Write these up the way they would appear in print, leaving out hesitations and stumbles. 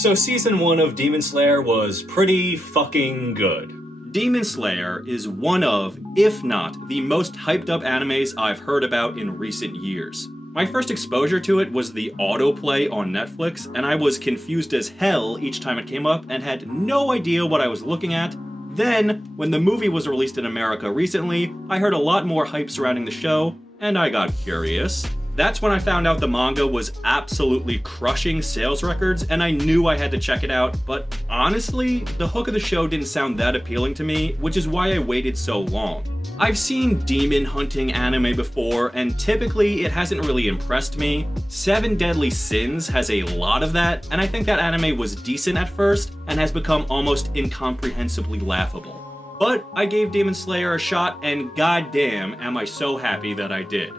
So season 1 of Demon Slayer was pretty fucking good. Demon Slayer is one of, if not, the most hyped up animes I've heard about in recent years. My first exposure to it was the autoplay on Netflix, and I was confused as hell each time it came up and had no idea what I was looking at. Then, when the movie was released in America recently, I heard a lot more hype surrounding the show, and I got curious. That's when I found out the manga was absolutely crushing sales records, and I knew I had to check it out, but honestly, the hook of the show didn't sound that appealing to me, which is why I waited so long. I've seen demon hunting anime before, and typically it hasn't really impressed me. Seven Deadly Sins has a lot of that, and I think that anime was decent at first, and has become almost incomprehensibly laughable. But I gave Demon Slayer a shot, and goddamn am I so happy that I did.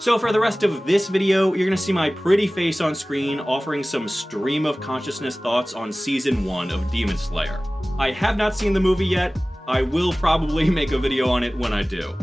So for the rest of this video, you're gonna see my pretty face on screen offering some stream of consciousness thoughts on season 1 of Demon Slayer. I have not seen the movie yet. I will probably make a video on it when I do.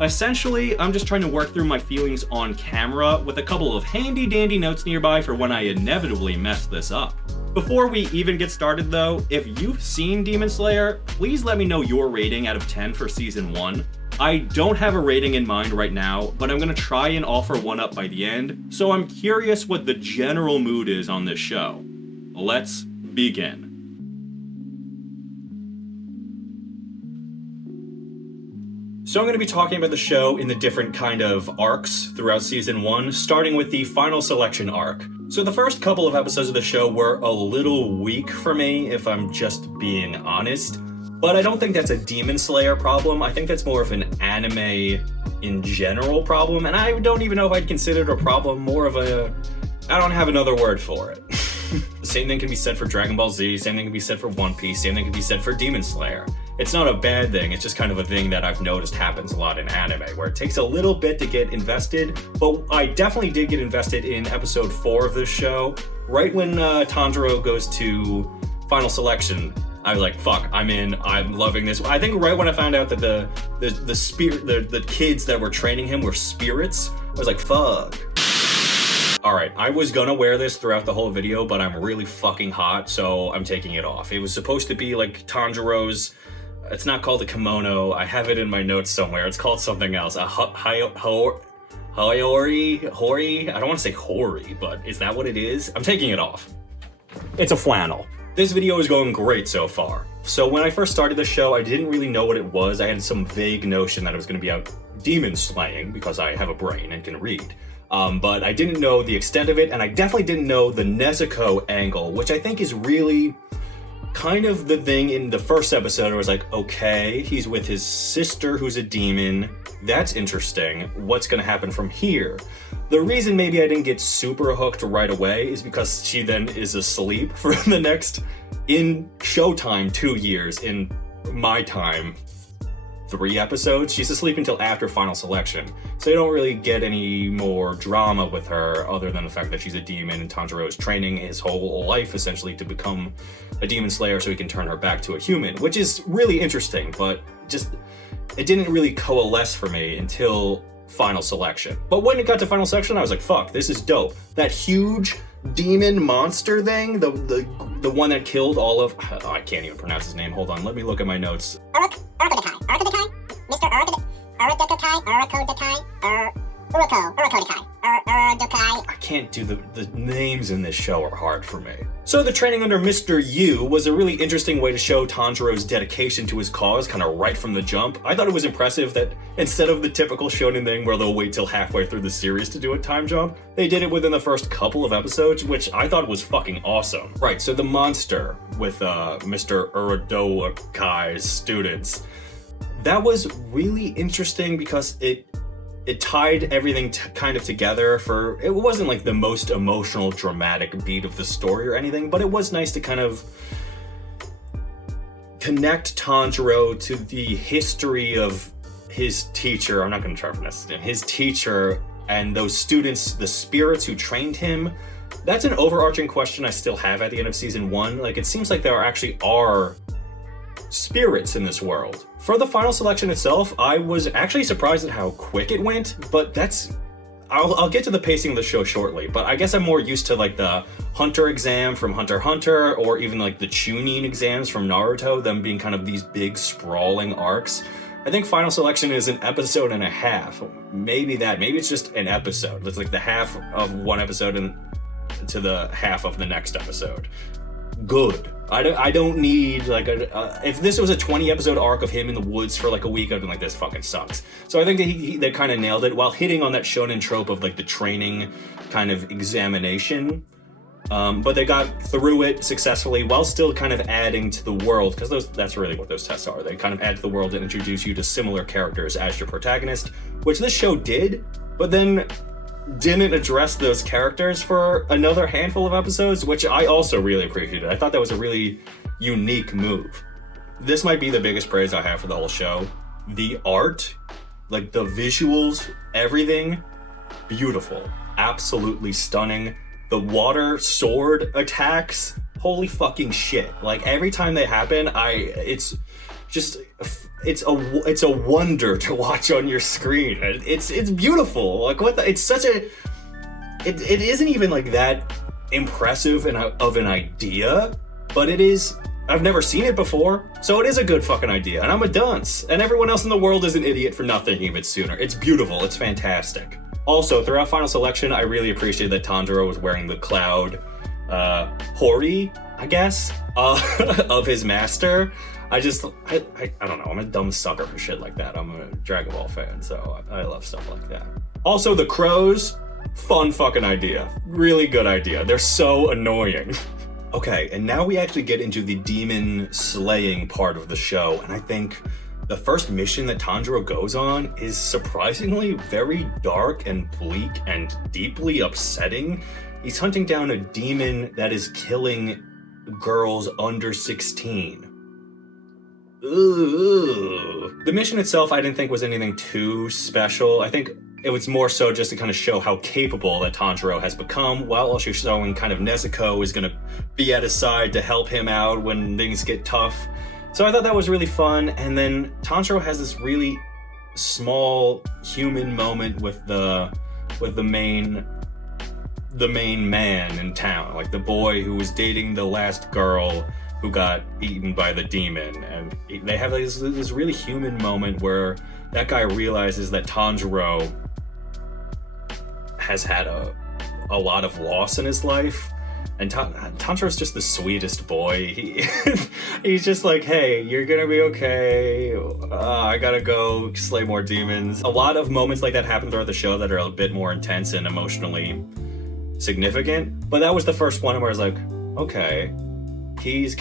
Essentially, I'm just trying to work through my feelings on camera with a couple of handy dandy notes nearby for when I inevitably mess this up. Before we even get started though, if you've seen Demon Slayer, please let me know your rating out of 10 for season 1. I don't have a rating in mind right now, but I'm gonna try and offer one up by the end, so I'm curious what the general mood is on this show. Let's begin. So I'm going to be talking about the show in the different kind of arcs throughout season 1, starting with the final selection arc. So the first couple of episodes of the show were a little weak for me, if I'm just being honest. But I don't think that's a Demon Slayer problem. I think that's more of an anime in general problem, and I don't even know if I'd consider it a problem, more of a... I don't have another word for it. The same thing can be said for Dragon Ball Z, same thing can be said for One Piece, same thing can be said for Demon Slayer. It's not a bad thing, it's just kind of a thing that I've noticed happens a lot in anime, where it takes a little bit to get invested, but I definitely did get invested in episode 4 of this show. Right when Tanjiro goes to final selection, I was like, fuck, I'm in, I'm loving this. I think right when I found out that the kids that were training him were spirits, I was like, fuck. Alright, I was gonna wear this throughout the whole video, but I'm really fucking hot, so I'm taking it off. It was supposed to be like Tanjiro's, it's not called a kimono, I have it in my notes somewhere, it's called something else. A hori? I don't want to say hori, but is that what it is? I'm taking it off. It's a flannel. This video is going great so far. So when I first started the show, I didn't really know what it was. I had some vague notion that it was going to be about demon slaying, because I have a brain and can read. But I didn't know the extent of it, and I definitely didn't know the Nezuko angle, which I think is really kind of the thing in the first episode. I was like, okay, he's with his sister who's a demon. That's interesting. What's gonna happen from here? The reason maybe I didn't get super hooked right away is because she then is asleep for the next, in Showtime, 2 years. In my time, 3 episodes. She's asleep until after final selection, so you don't really get any more drama with her other than the fact that she's a demon and Tanjiro is training his whole life essentially to become a demon slayer so he can turn her back to a human, which is really interesting, but just it didn't really coalesce for me until final selection. But when it got to final selection, I was like, fuck, this is dope. That huge demon monster thing, the one that killed all of, oh, I can't even pronounce his name, hold on, let me look at my notes. Urokodekai, Mr. Urokodekai, I can't do the names in this show are hard for me. So the training under Mr. U was a really interesting way to show Tanjiro's dedication to his cause, kind of right from the jump. I thought it was impressive that instead of the typical shonen thing where they'll wait till halfway through the series to do a time jump, they did it within the first couple of episodes, which I thought was fucking awesome. Right, so the monster with Mr. Urodokai's students, that was really interesting because it tied everything kind of together for, it wasn't like the most emotional, dramatic beat of the story or anything, but it was nice to kind of connect Tanjiro to the history of his teacher. I'm not going to try to pronounce his name. His teacher and those students, the spirits who trained him. That's an overarching question I still have at the end of season 1. Like, it seems like there actually are spirits in this world. For the final selection itself, I was actually surprised at how quick it went, but that's I'll get to the pacing of the show shortly, but I guess I'm more used to like the Hunter exam from Hunter x Hunter, or even like the Chunin exams from Naruto, them being kind of these big sprawling arcs. I think Final Selection is an episode and a half. Maybe it's just an episode. It's like the half of one episode and to the half of the next episode. Good. I don't need like if this was a 20 episode arc of him in the woods for like a week, I'd be like, this fucking sucks. So I think that they kind of nailed it while hitting on that shonen trope of like the training kind of examination. But they got through it successfully while still kind of adding to the world, because that's really what those tests are. They kind of add to the world and introduce you to similar characters as your protagonist, which this show did, but then didn't address those characters for another handful of episodes, which I also really appreciated. I thought that was a really unique move. This might be the biggest praise I have for the whole show. The art, like the visuals, everything, beautiful, absolutely stunning. The water sword attacks, holy fucking shit. Like every time they happen, it's a wonder to watch on your screen. It's beautiful. Like it isn't even like that impressive of an idea, but it is. I've never seen it before, so it is a good fucking idea, and I'm a dunce, and everyone else in the world is an idiot for not thinking of it sooner. It's beautiful, it's fantastic. Also, throughout Final Selection, I really appreciated that Tanjiro was wearing the cloud hori, I guess, of his master. I don't know, I'm a dumb sucker for shit like that. I'm a Dragon Ball fan, so I love stuff like that. Also, the crows, fun fucking idea. Really good idea. They're so annoying. Okay, and now we actually get into the demon slaying part of the show, and I think the first mission that Tanjiro goes on is surprisingly very dark and bleak and deeply upsetting. He's hunting down a demon that is killing girls under 16. Ooh. The mission itself I didn't think was anything too special. I think it was more so just to kind of show how capable that Tanjiro has become, while also showing kind of Nezuko is going to be at his side to help him out when things get tough. So I thought that was really fun. And then Tanjiro has this really small human moment with the main man in town, like the boy who was dating the last girl who got eaten by the demon. And they have this really human moment where that guy realizes that Tanjiro has had a lot of loss in his life. And Tanjiro's just the sweetest boy. He's just like, hey, you're gonna be okay. I gotta go slay more demons. A lot of moments like that happen throughout the show that are a bit more intense and emotionally significant. But that was the first one where I was like, okay. He's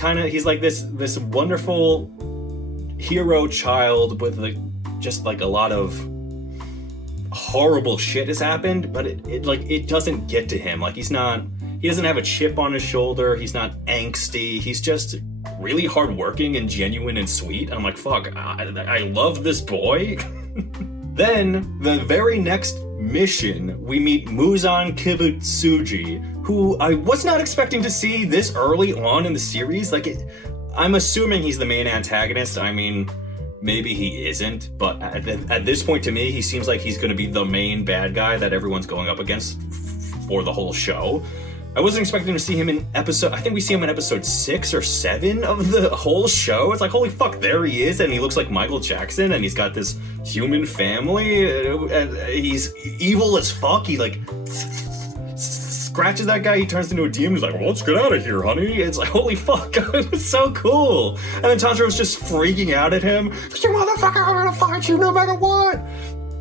like this wonderful hero child with just like a lot of horrible shit has happened, but it doesn't get to him. Like he doesn't have a chip on his shoulder. He's not angsty. He's just really hardworking and genuine and sweet. And I'm like, fuck, I love this boy. Then the very next mission, we meet Muzan Kibutsuji, who I was not expecting to see this early on in the series. I'm assuming he's the main antagonist. I mean, maybe he isn't, but at this point to me, he seems like he's going to be the main bad guy that everyone's going up against for the whole show. I wasn't expecting to see him in I think we see him in episode 6 or 7 of the whole show. It's like, holy fuck, there he is, and he looks like Michael Jackson, and he's got this human family, and he's evil as fuck. He scratches that guy, he turns into a demon, he's like, well, let's get out of here, honey. It's like, holy fuck, it's so cool. And then Tanjiro's just freaking out at him. You motherfucker, I'm gonna fight you no matter what.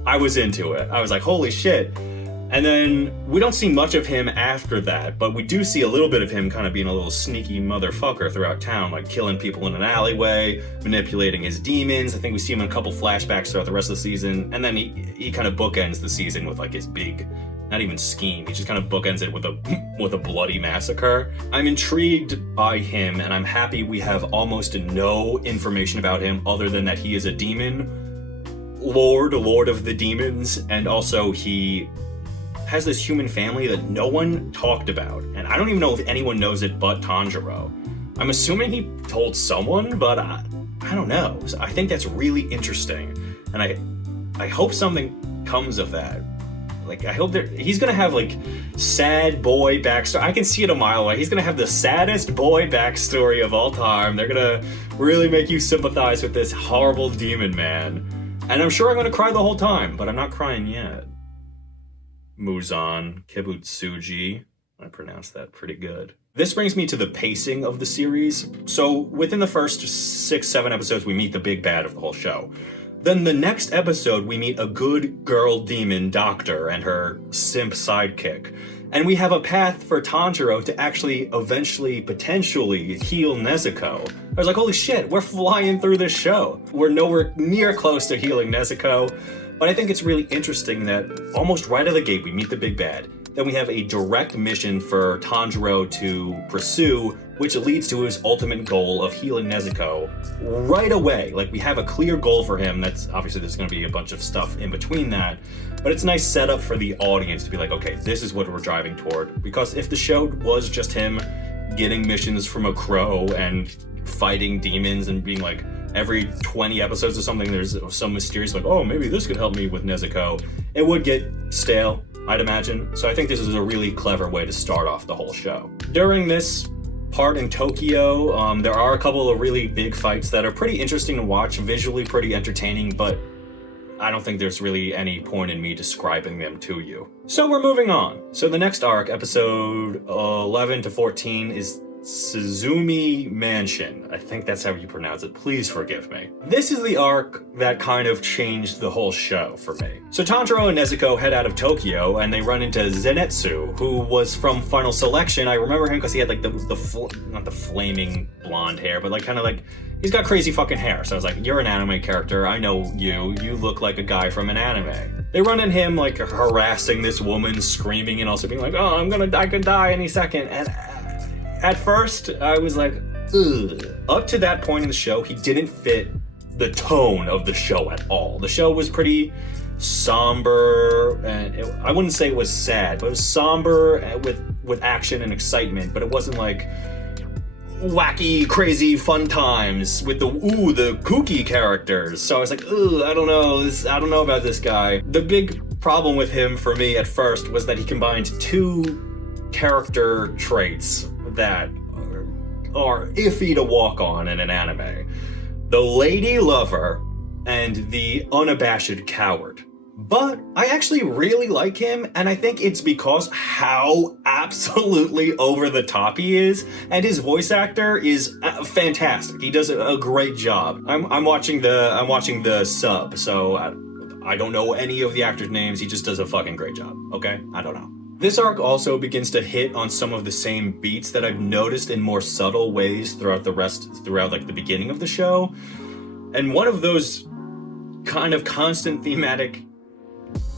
I was into it. I was like, holy shit. And then we don't see much of him after that, but we do see a little bit of him kind of being a little sneaky motherfucker throughout town, like killing people in an alleyway, manipulating his demons. I think we see him in a couple flashbacks throughout the rest of the season, and then he kind of bookends the season with like his big, not even scheme, he just kind of bookends it with a bloody massacre. I'm intrigued by him, and I'm happy we have almost no information about him other than that he is a demon lord of the demons, and also he has this human family that no one talked about, and I don't even know if anyone knows it but Tanjiro. I'm assuming he told someone, but I don't know. So I think that's really interesting, and I hope something comes of that. Like, I hope he's gonna have, like, sad boy backstory. I can see it a mile away. He's gonna have the saddest boy backstory of all time. They're gonna really make you sympathize with this horrible demon man. And I'm sure I'm gonna cry the whole time, but I'm not crying yet. Muzan, Kibutsuji. I pronounced that pretty good. This brings me to the pacing of the series. So within the first 6-7 episodes, we meet the big bad of the whole show. Then the next episode, we meet a good girl demon doctor and her simp sidekick. And we have a path for Tanjiro to actually eventually, potentially heal Nezuko. I was like, holy shit, we're flying through this show. We're nowhere near close to healing Nezuko. But I think it's really interesting that almost right out of the gate, we meet the big bad. Then we have a direct mission for Tanjiro to pursue, which leads to his ultimate goal of healing Nezuko right away. Like, we have a clear goal for him. That's obviously there's going to be a bunch of stuff in between that, but it's a nice setup for the audience to be like, okay, this is what we're driving toward. Because if the show was just him getting missions from a crow and fighting demons and being like, every 20 episodes or something, there's some mysterious, like, oh, maybe this could help me with Nezuko, it would get stale, I'd imagine. So I think this is a really clever way to start off the whole show. During this part in Tokyo, there are a couple of really big fights that are pretty interesting to watch, visually pretty entertaining, but I don't think there's really any point in me describing them to you. So we're moving on. So the next arc, episode 11 to 14, is Tsuzumi Mansion. I think that's how you pronounce it. Please forgive me. This is the arc that kind of changed the whole show for me. So Tanjiro and Nezuko head out of Tokyo and they run into Zenitsu, who was from Final Selection. I remember him because he had like not the flaming blonde hair, but like kind of like, he's got crazy fucking hair. So I was like, you're an anime character. I know you. You look like a guy from an anime. They run in him like harassing this woman, screaming and also being like, oh, I could die any second. And at first, I was like, ugh. Up to that point in the show, he didn't fit the tone of the show at all. The show was pretty somber, and I wouldn't say it was sad, but it was somber with action and excitement, but it wasn't like wacky, crazy, fun times with the kooky characters. So I was like, ooh, I don't know about this guy. The big problem with him for me at first was that he combined two character traits that are iffy to walk on in an anime. The lady lover and the unabashed coward. But I actually really like him, and I think it's because how absolutely over the top he is, and his voice actor is fantastic. He does a great job. I'm watching the sub, so I don't know any of the actors' names. He just does a fucking great job. Okay, I don't know. This arc also begins to hit on some of the same beats that I've noticed in more subtle ways throughout like the beginning of the show. And one of those kind of constant thematic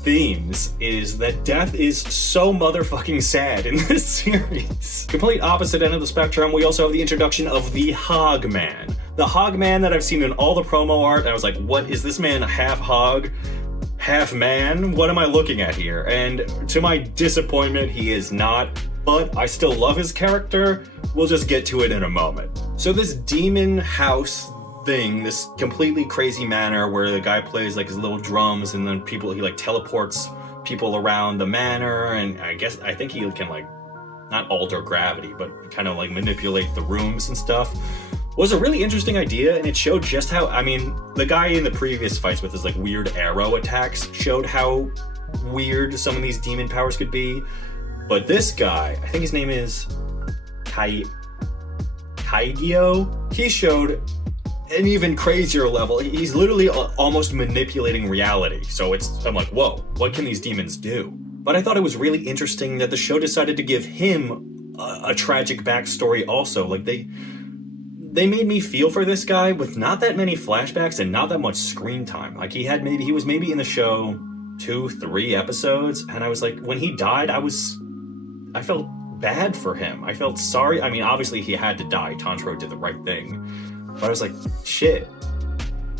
themes is that death is so motherfucking sad in this series. Complete opposite end of the spectrum, we also have the introduction of the Hogman. The Hogman that I've seen in all the promo art, I was like, what is this man, half hog, half man? What am I looking at here? And to my disappointment, he is not, but I still love his character. We'll just get to it in a moment. So this demon house thing, this completely crazy manor where the guy plays like his little drums and then he like teleports people around the manor, and I think he can like not alter gravity, but kind of like manipulate the rooms and stuff, was a really interesting idea, and it showed just how, I mean, the guy in the previous fights with his like weird arrow attacks showed how weird some of these demon powers could be, but this guy, I think his name is Kaigyo, he showed an even crazier level. He's literally almost manipulating reality. So I'm like, whoa, what can these demons do? But I thought it was really interesting that the show decided to give him a tragic backstory also. Like they made me feel for this guy with not that many flashbacks and not that much screen time. Like he was maybe in the show 2-3 episodes, and I was like, when he died, I felt bad for him. I felt sorry. I mean, obviously he had to die. Tanjiro did the right thing. But I was like, shit,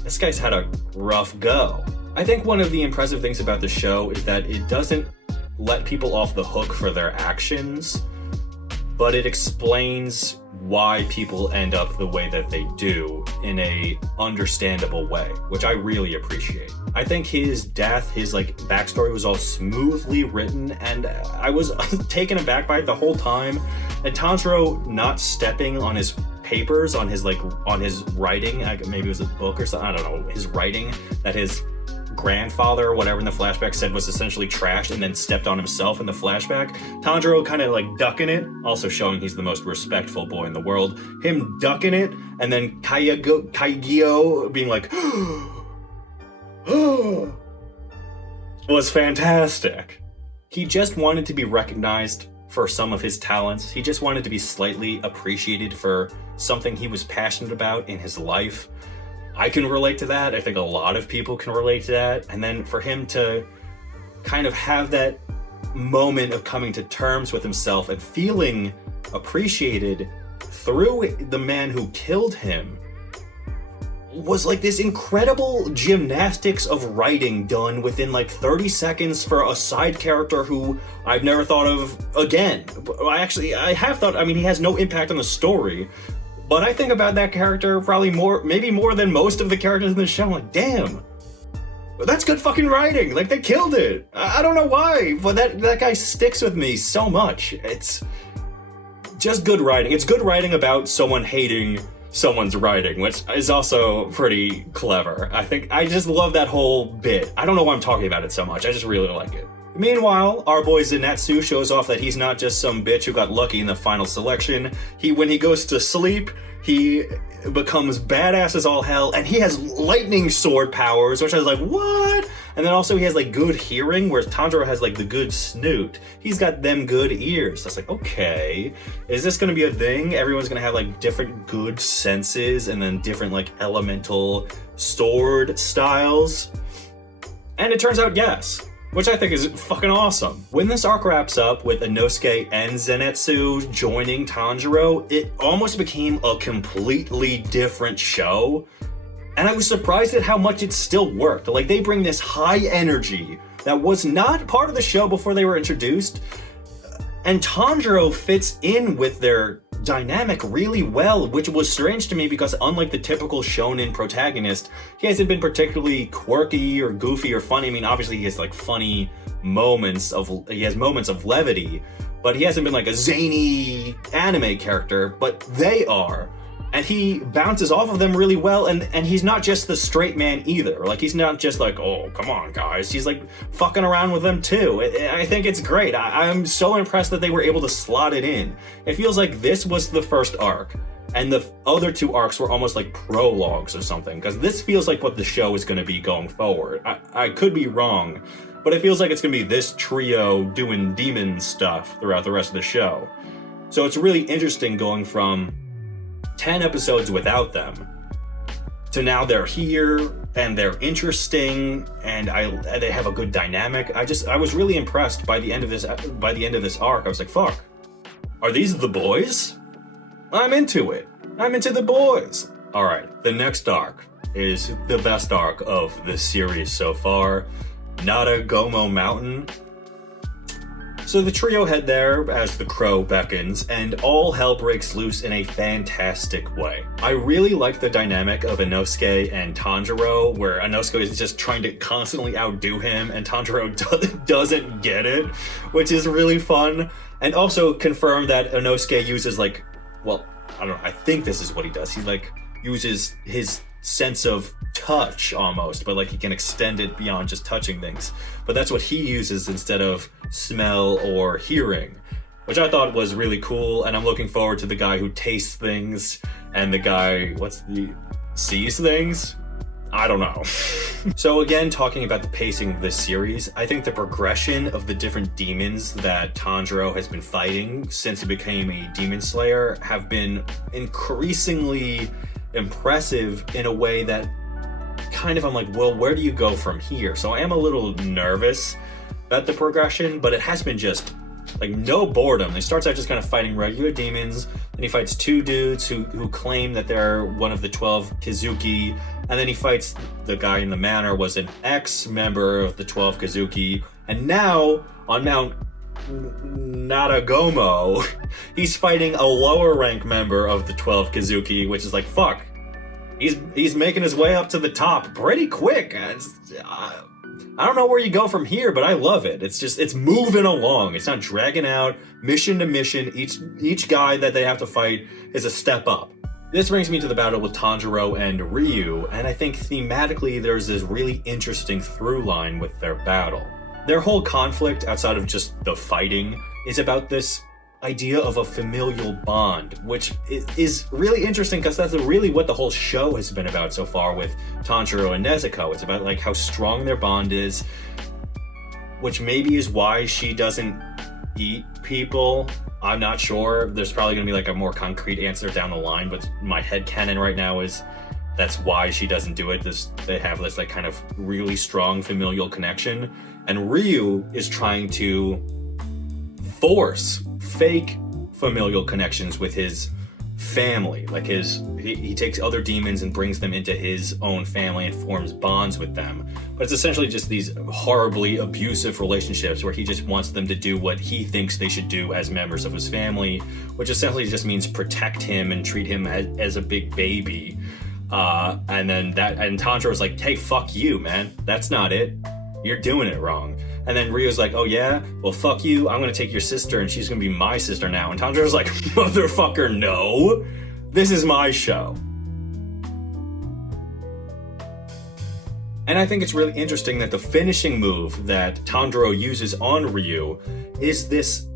this guy's had a rough go. I think one of the impressive things about the show is that it doesn't let people off the hook for their actions, but it explains why people end up the way that they do in a understandable way, which I really appreciate. I think his death, his like backstory was all smoothly written, and I was taken aback by it the whole time. And Tanjiro not stepping on his papers, on his writing, maybe it was a book or something, I don't know, his writing that his grandfather or whatever in the flashback said was essentially trashed, and then stepped on himself in the flashback. Tanjiro kind of like ducking it, also showing he's the most respectful boy in the world. Him ducking it, and then Kaigyo being like, was fantastic. He just wanted to be recognized for some of his talents. He just wanted to be slightly appreciated for something he was passionate about in his life. I can relate to that. I think a lot of people can relate to that. And then for him to kind of have that moment of coming to terms with himself and feeling appreciated through the man who killed him was like this incredible gymnastics of writing done within like 30 seconds for a side character who I've never thought of again. I have thought, I mean, he has no impact on the story, but I think about that character probably maybe more than most of the characters in the show. I'm like, damn, that's good fucking writing. Like, they killed it. I don't know why, but that guy sticks with me so much. It's just good writing. It's good writing about someone hating someone's writing, which is also pretty clever. I just love that whole bit. I don't know why I'm talking about it so much. I just really like it. Meanwhile, our boy Zenitsu shows off that he's not just some bitch who got lucky in the final selection. When he goes to sleep, he becomes badass as all hell, and he has lightning sword powers, which I was like, what? And then also he has like good hearing, whereas Tanjiro has like the good snoot. He's got them good ears. I was like, okay, is this gonna be a thing? Everyone's gonna have like different good senses and then different like elemental sword styles? And it turns out yes, which I think is fucking awesome. When this arc wraps up with Inosuke and Zenitsu joining Tanjiro, it almost became a completely different show. And I was surprised at how much it still worked. Like, they bring this high energy that was not part of the show before they were introduced, and Tanjiro fits in with their dynamic really well, which was strange to me because unlike the typical shonen protagonist, he hasn't been particularly quirky or goofy or funny. I mean, obviously he has like funny moments he has moments of levity, but he hasn't been like a zany anime character, but they are. And he bounces off of them really well, and he's not just the straight man either. Like, he's not just like, oh, come on, guys. He's like fucking around with them too. I think it's great. I'm so impressed that they were able to slot it in. It feels like this was the first arc, and the other two arcs were almost like prologues or something, because this feels like what the show is going to be going forward. I could be wrong, but it feels like it's going to be this trio doing demon stuff throughout the rest of the show. So it's really interesting going from 10 episodes without them to now they're here and they're interesting and they have a good dynamic. I was really impressed by the end of this arc. I was like, fuck, are these the boys? I'm into it. I'm into the boys. All right, the next arc is the best arc of this series so far, Natagumo Mountain. So the trio head there as the crow beckons, and all hell breaks loose in a fantastic way. I really like the dynamic of Inosuke and Tanjiro, where Inosuke is just trying to constantly outdo him, and Tanjiro doesn't get it, which is really fun. And also confirm that Inosuke uses like, well, I don't know, I think this is what he does. He like uses his sense of touch almost, but like he can extend it beyond just touching things. But that's what he uses instead of smell or hearing, which I thought was really cool. And I'm looking forward to the guy who tastes things and the guy, sees things? I don't know. So again, talking about the pacing of this series, I think the progression of the different demons that Tanjiro has been fighting since he became a demon slayer have been increasingly impressive in a way that kind of I'm like, well, where do you go from here? So I am a little nervous about the progression, but it has been just like no boredom. He starts out just kind of fighting regular demons, then he fights two dudes who claim that they're one of the 12 Kizuki, and then he fights the guy in the manor was an ex-member of the 12 Kizuki, and now on Mount Natagumo, he's fighting a lower rank member of the 12 Kizuki, which is like, fuck. He's making his way up to the top pretty quick. I don't know where you go from here, but I love it. It's moving along. It's not dragging out mission to mission. Each guy that they have to fight is a step up. This brings me to the battle with Tanjiro and Ryu, and I think thematically there's this really interesting through line with their battle. Their whole conflict, outside of just the fighting, is about this idea of a familial bond, which is really interesting because that's really what the whole show has been about so far with Tanjiro and Nezuko. It's about like how strong their bond is, which maybe is why she doesn't eat people. I'm not sure. There's probably gonna be like a more concrete answer down the line, but my headcanon right now is that's why she doesn't do it. They have this like kind of really strong familial connection, and Ryu is trying to force fake familial connections with his family. Like he takes other demons and brings them into his own family and forms bonds with them. But it's essentially just these horribly abusive relationships where he just wants them to do what he thinks they should do as members of his family, which essentially just means protect him and treat him as a big baby. And Tanjiro's like, hey, fuck you, man. That's not it. You're doing it wrong. And then Ryu's like, oh yeah? Well, fuck you. I'm gonna take your sister and she's gonna be my sister now. And Tanjiro's like, motherfucker, no. This is my show. And I think it's really interesting that the finishing move that Tanjiro uses on Ryu is this,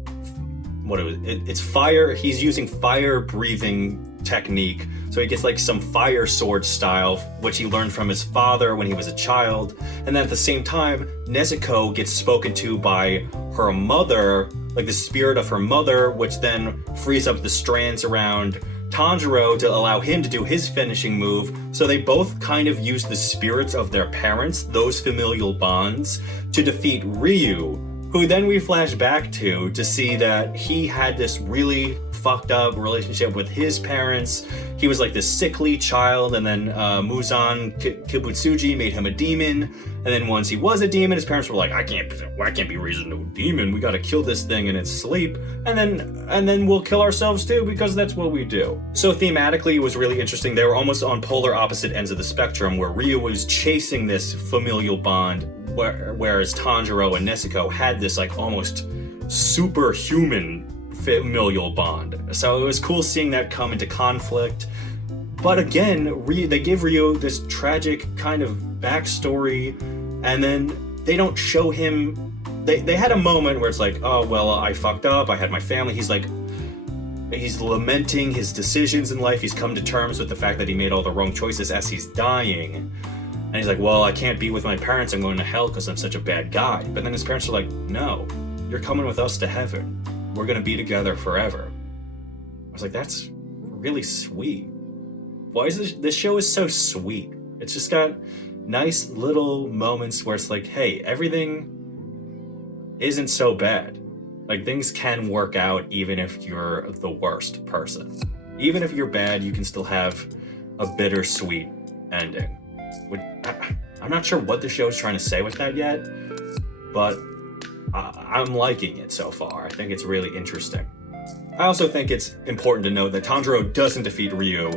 it's fire. He's using fire breathing technique. So he gets like some fire sword style, which he learned from his father when he was a child. And then at the same time, Nezuko gets spoken to by her mother, like the spirit of her mother, which then frees up the strands around Tanjiro to allow him to do his finishing move. So they both kind of use the spirits of their parents, those familial bonds, to defeat Ryu, who then we flash back to see that he had this really fucked up relationship with his parents. He was like this sickly child, and then Muzan Kibutsuji made him a demon. And then once he was a demon, his parents were like, I can't be raised into a demon. We gotta kill this thing in its sleep. And then we'll kill ourselves too, because that's what we do. So thematically, it was really interesting. They were almost on polar opposite ends of the spectrum, where Ryu was chasing this familial bond, whereas Tanjiro and Nezuko had this like almost superhuman familial bond. So it was cool seeing that come into conflict. But again, they give Ryu this tragic kind of backstory, and then they don't show him. They had a moment where it's like, oh well, I fucked up, I had my family. He's lamenting his decisions in life. He's come to terms with the fact that he made all the wrong choices as he's dying. And he's like, well, I can't be with my parents. I'm going to hell because I'm such a bad guy. But then his parents are like, no, you're coming with us to heaven. We're going to be together forever. I was like, that's really sweet. Why is this show is so sweet? It's just got nice little moments where it's like, hey, everything isn't so bad. Like, things can work out even if you're the worst person. Even if you're bad, you can still have a bittersweet ending. I'm not sure what the show is trying to say with that yet, but I'm liking it so far. I think it's really interesting. I also think it's important to note that Tanjiro doesn't defeat Ryu.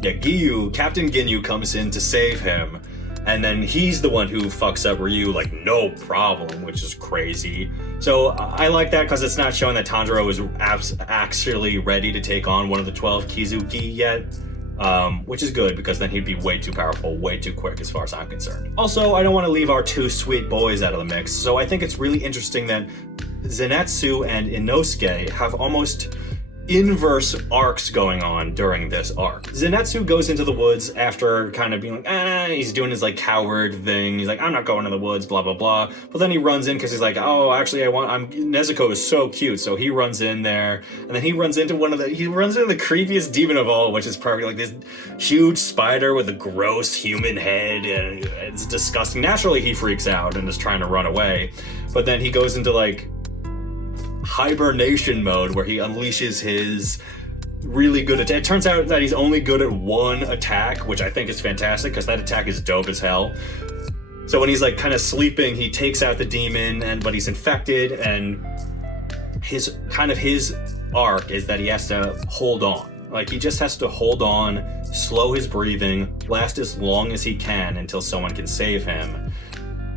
Giyu, Captain Ginyu comes in to save him, and then he's the one who fucks up Ryu like no problem, which is crazy. So I like that because it's not showing that Tanjiro is actually ready to take on one of the 12 Kizuki yet. Which is good because then he'd be way too powerful, way too quick as far as I'm concerned. Also, I don't want to leave our two sweet boys out of the mix, so I think it's really interesting that Zenitsu and Inosuke have almost inverse arcs going on during this arc. Zenitsu goes into the woods after kind of being like, he's doing his like coward thing. He's like, I'm not going to the woods, blah, blah, blah. But then he runs in because he's like, oh, actually Nezuko is so cute. So he runs in there, and then he runs into the creepiest demon of all, which is probably like this huge spider with a gross human head, and it's disgusting. Naturally, he freaks out and is trying to run away. But then he goes into like hibernation mode where he unleashes his really good attack. It turns out that he's only good at one attack, which I think is fantastic because that attack is dope as hell. So when he's like kind of sleeping, he takes out the demon, but he's infected, and his arc is that he has to hold on. Like, he just has to hold on, slow his breathing, last as long as he can until someone can save him.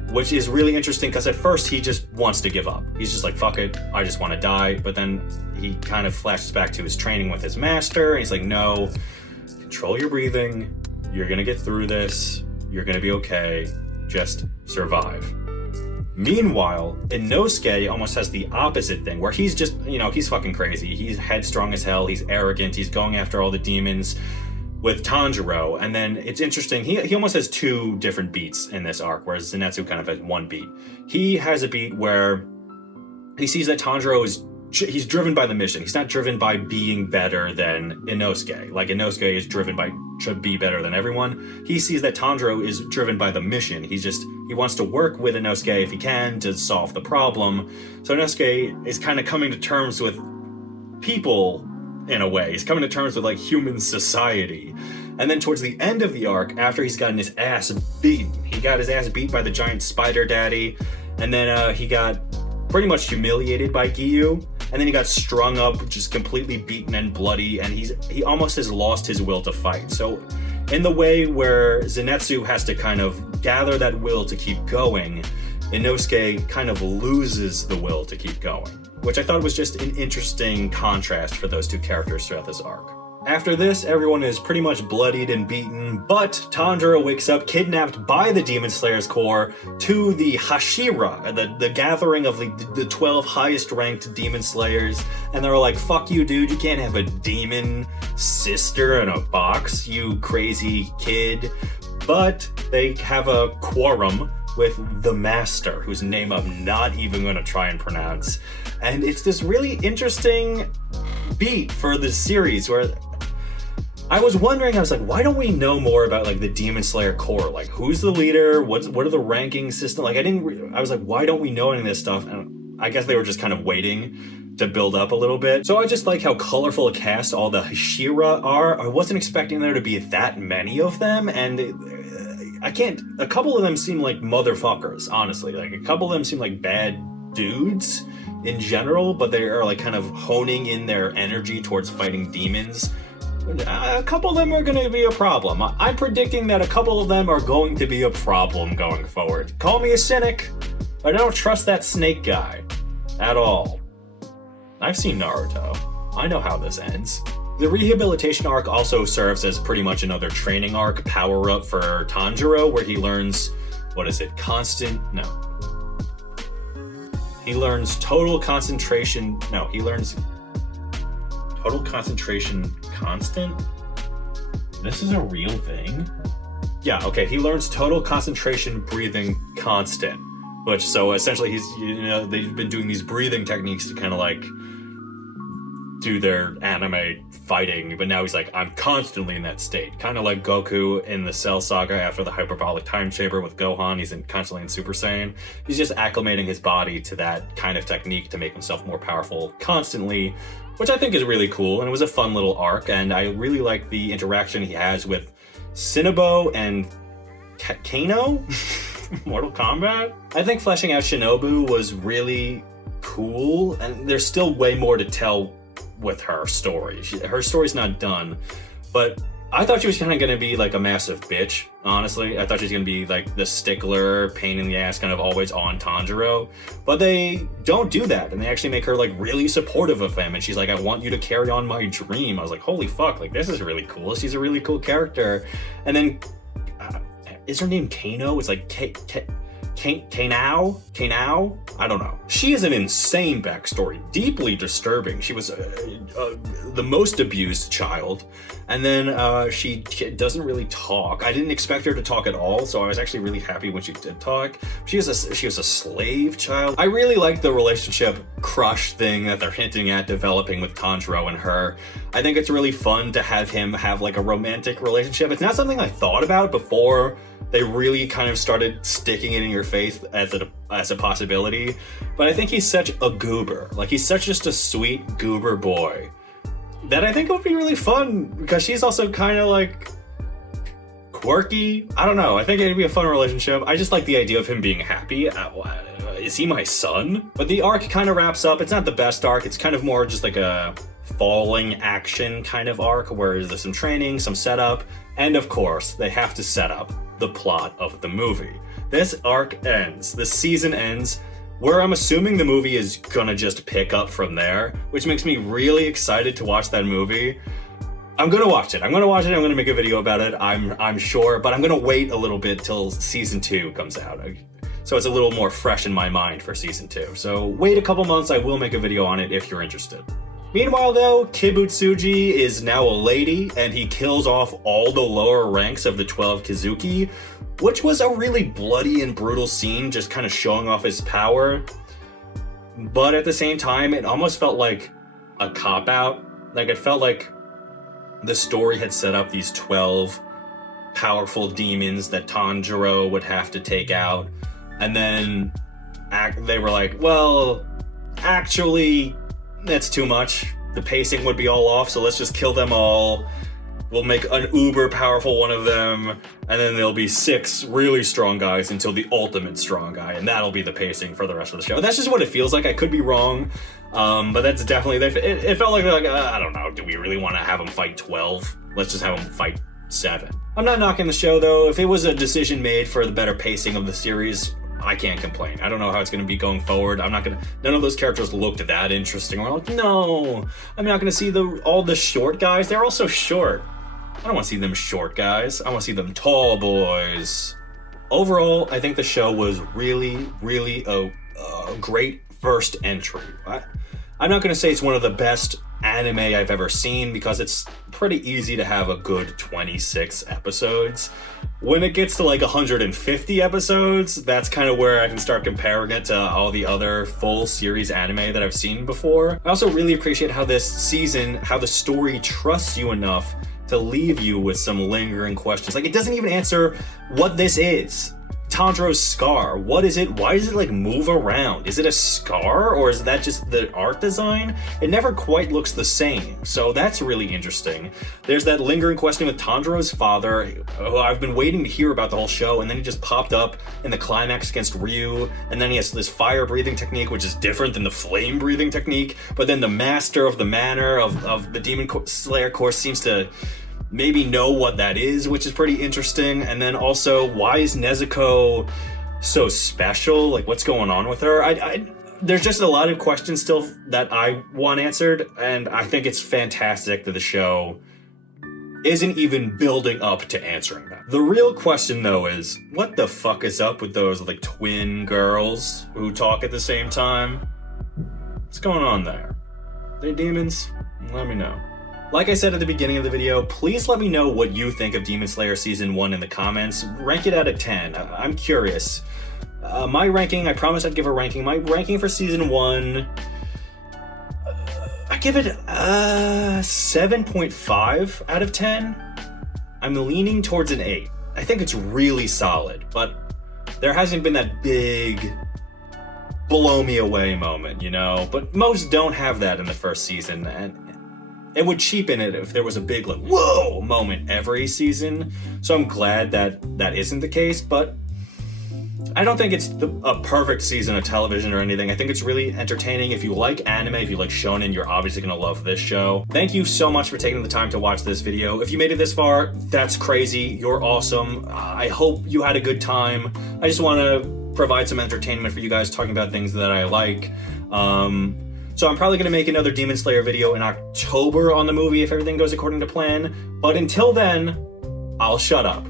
Which is really interesting, because at first he just wants to give up. He's just like, fuck it, I just want to die. But then he kind of flashes back to his training with his master, and he's like, no, control your breathing, you're gonna get through this, you're gonna be okay, just survive. Meanwhile, Inosuke almost has the opposite thing, where he's just, he's fucking crazy. He's headstrong as hell, he's arrogant, he's going after all the demons with Tanjiro. And then it's interesting, he almost has two different beats in this arc, whereas Zenitsu kind of has one beat. He has a beat where he sees that Tanjiro he's driven by the mission. He's not driven by being better than Inosuke. Like, Inosuke is driven to be better than everyone. He sees that Tanjiro is driven by the mission. He wants to work with Inosuke if he can to solve the problem. So Inosuke is kind of coming to terms with people in a way. He's coming to terms with like human society. And then towards the end of the arc, after he's gotten his ass beaten, he got his ass beat by the giant spider daddy, and then he got pretty much humiliated by Giyu, and then he got strung up, just completely beaten and bloody, and he almost has lost his will to fight. So in the way where Zenitsu has to kind of gather that will to keep going, Inosuke kind of loses the will to keep going, which I thought was just an interesting contrast for those two characters throughout this arc. After this, everyone is pretty much bloodied and beaten, but Tanjiro wakes up kidnapped by the Demon Slayer's Corps to the Hashira, the gathering of the 12 highest ranked Demon Slayers, and they're like, fuck you, dude, you can't have a demon sister in a box, you crazy kid. But they have a quorum with the Master, whose name I'm not even going to try and pronounce. And it's this really interesting beat for the series where I was wondering, I was like, why don't we know more about like the Demon Slayer Corps? Like, who's the leader? What are the ranking system? Like, I was like, why don't we know any of this stuff? And I guess they were just kind of waiting to build up a little bit. So I just like how colorful a cast all the Hashira are. I wasn't expecting there to be that many of them, and a couple of them seem like motherfuckers, honestly. Like, a couple of them seem like bad dudes in general, but they are like kind of honing in their energy towards fighting demons. A couple of them are going to be a problem. I'm predicting that a couple of them are going to be a problem going forward. Call me a cynic, but I don't trust that snake guy at all. I've seen Naruto. I know how this ends. The Rehabilitation Arc also serves as pretty much another training arc power-up for Tanjiro, where he learns, he learns total concentration constant? This is a real thing? Yeah, okay, he learns total concentration breathing constant, which, so essentially they've been doing these breathing techniques to kind of like do their anime fighting, but now he's like, I'm constantly in that state. Kind of like Goku in the Cell Saga after the hyperbolic time chamber with Gohan, he's constantly in Super Saiyan. He's just acclimating his body to that kind of technique to make himself more powerful constantly, which I think is really cool, and it was a fun little arc, and I really like the interaction he has with Shinobu and Kano? Mortal Kombat? I think fleshing out Shinobu was really cool, and there's still way more to tell with her story. Her story's not done, but I thought she was kind of going to be like a massive bitch, honestly. I thought she was going to be like the stickler, pain in the ass, kind of always on Tanjiro, but they don't do that, and they actually make her like really supportive of him, and she's like, I want you to carry on my dream. I was like, holy fuck, like this is really cool. She's a really cool character. And then is her name Kano? It's like Kanao? I don't know. She has an insane backstory, deeply disturbing. She was the most abused child, and then she doesn't really talk. I didn't expect her to talk at all, so I was actually really happy when she did talk. She was a slave child. I really like the relationship crush thing that they're hinting at developing with Tanjiro and her. I think it's really fun to have him have like a romantic relationship. It's not something I thought about before they really kind of started sticking it in your face as a possibility, but I think he's such a goober. Like, he's such just a sweet goober boy that I think it would be really fun, because she's also kind of like quirky. I don't know. I think it'd be a fun relationship. I just like the idea of him being happy. Is he my son? But the arc kind of wraps up. It's not the best arc. It's kind of more just like a falling action kind of arc where there's some training, some setup, and of course, they have to set up the plot of the movie. This arc ends, the season ends, where I'm assuming the movie is gonna just pick up from there, which makes me really excited to watch that movie. I'm gonna watch it. I'm gonna make a video about it, I'm sure, but I'm gonna wait a little bit till season 2 comes out. So it's a little more fresh in my mind for season 2. So wait a couple months, I will make a video on it if you're interested. Meanwhile though, Kibutsuji is now a lady, and he kills off all the lower ranks of the 12 Kizuki, which was a really bloody and brutal scene, just kind of showing off his power. But at the same time, it almost felt like a cop-out. Like, it felt like the story had set up these 12 powerful demons that Tanjiro would have to take out, and then they were like, well, actually, that's too much. The pacing would be all off, so let's just kill them all. We'll make an uber powerful one of them, and then there'll be 6 really strong guys until the ultimate strong guy, and that'll be the pacing for the rest of the show. That's just what it feels like. I could be wrong, but that's definitely, it felt like, I don't know, do we really want to have them fight 12? Let's just have them fight 7. I'm not knocking the show though. If it was a decision made for the better pacing of the series, I can't complain. I don't know how it's going to be going forward. None of those characters looked that interesting. We're like, no, I'm not going to see all the short guys. They're all so short. I don't want to see them short guys. I want to see them tall boys. Overall, I think the show was really, really a great first entry. I'm not going to say it's one of the best anime I've ever seen, because it's pretty easy to have a good 26 episodes. When it gets to like 150 episodes, that's kind of where I can start comparing it to all the other full series anime that I've seen before. I also really appreciate how this season, how the story trusts you enough to leave you with some lingering questions. Like, it doesn't even answer what this is. Tanjiro's scar, what is it? Why does it like move around? Is it a scar, or is that just the art design? It never quite looks the same, so that's really interesting. There's that lingering question with Tanjiro's father, who I've been waiting to hear about the whole show, and then he just popped up in the climax against Ryu, and then he has this fire breathing technique, which is different than the flame breathing technique, but then the master of the manor of the Demon Slayer course seems to maybe know what that is, which is pretty interesting. And then also, why is Nezuko so special? Like, what's going on with her? There's just a lot of questions still that I want answered, and I think it's fantastic that the show isn't even building up to answering them. The real question though is, what the fuck is up with those like twin girls who talk at the same time? What's going on there? They demons? Let me know. Like I said at the beginning of the video, please let me know what you think of Demon Slayer Season 1 in the comments. Rank it out of 10. I'm curious. My ranking, I promised I'd give a ranking. My ranking for Season 1, I give it 7.5 out of 10. I'm leaning towards an 8. I think it's really solid, but there hasn't been that big blow me away moment, you know? But most don't have that in the first season, and it would cheapen it if there was a big, like, whoa moment every season. So I'm glad that that isn't the case, but I don't think it's a perfect season of television or anything. I think it's really entertaining. If you like anime, if you like shonen, you're obviously gonna love this show. Thank you so much for taking the time to watch this video. If you made it this far, that's crazy. You're awesome. I hope you had a good time. I just wanna provide some entertainment for you guys, talking about things that I like. So I'm probably going to make another Demon Slayer video in October on the movie if everything goes according to plan. But until then, I'll shut up.